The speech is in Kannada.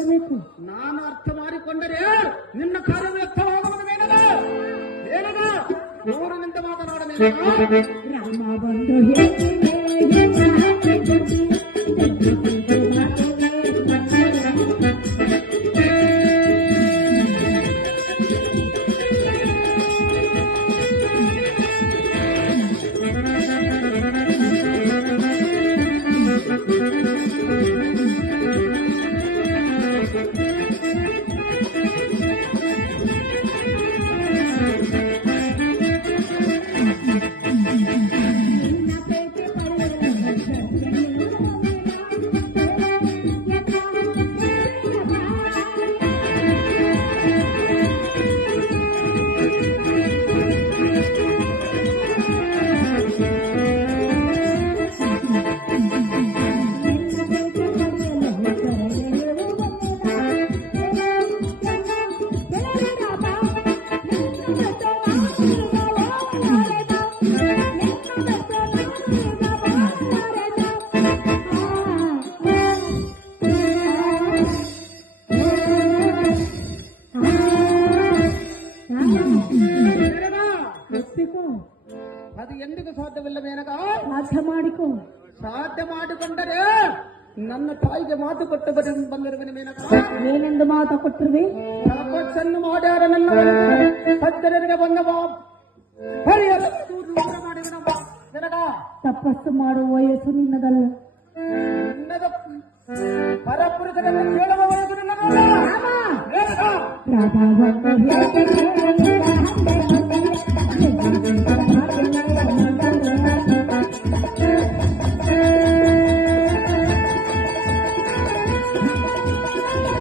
ಮಾಡಿಕೊಳ್ಳಬೇಕು. ನಾನು ಅರ್ಥ ಮಾಡಿಕೊಂಡರೆ ನಿನ್ನ ಕಾರ್ಯ ವ್ಯಕ್ತವಾಗುವುದು ಮೇನದ ಏನದ ಊರಿನಿಂದ ಮಾತನಾಡಬೇಕು. ರಾಮ ಬಂದು ಅದು ಎಂದಿಗೂ ಸಾಧ್ಯವಿಲ್ಲ ಮೇನಕ. ಸಾಧ್ಯ ಮಾಡಿಕೊಂಡರೆ ನನ್ನ ತಾಯಿಗೆ ಮಾತು ಕೊಟ್ಟು ಬಂದಿರುವೆನು ಮೇನಕ. ಏನೆಂದು ಮಾತು ಕೊಟ್ಟಿರುವೆ? ತಪಸ್ಸನ್ನು ಮಾಡ್ಯಾರ ನನ್ನ ಸಜ್ಜನರಿಗೆ ಬಂದ ಪರಿಹಾರ ಮಾಡಿದನಪ್ಪ ಮೇನಕ. ತಪಸ್ಸು ಮಾಡುವ ವಯಸ್ಸು ನಿನ್ನದಲ್ಲ. ನಿನ್ನದ ಪರಪುರುಷರನ್ನು ಕೇಳುವ ವಯಸ್ಸು ನಿನ್ನದಲ್ಲ. ರಾಧಾ